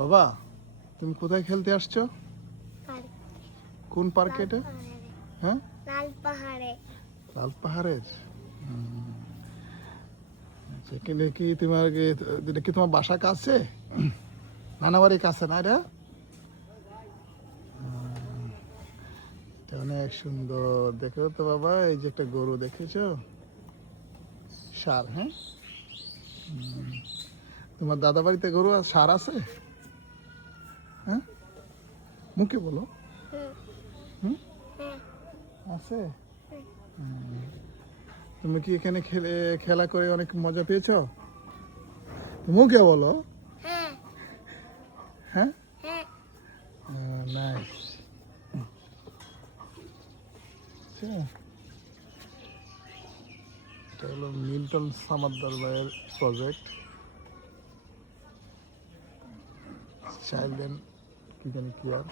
বাবা তুমি কোথায় খেলতে আসছো? কোন পার্কে এটা? হ্যাঁ, লাল পাহাড়ে। লাল পাহাড়ের। এখানে কি তোমার এটা কি তোমার বাসা কাছে? নানা বাড়ির কাছে না এটা? এটা অনেক সুন্দর। দেখো তো বাবা, এই যে একটা গরু দেখেছো, ষাঁড়। হ্যাঁ, তোমার দাদা বাড়িতে গরু আর ষাঁড় আছে? হ্যাঁ, মুখে বলো। হুম, হুম, হ্যাঁ, আছে। হুম, তুমি কি এখানে খেলা করে অনেক মজা পেয়েছো? মুখে বলো। হ্যাঁ, হ্যাঁ, হ্যাঁ। নাইস। এটা হলো মিল্টন সামাদ্দার ভাইয়ের প্রজেক্ট, চাইল্ড অ্যান্ড কি জানি কি আর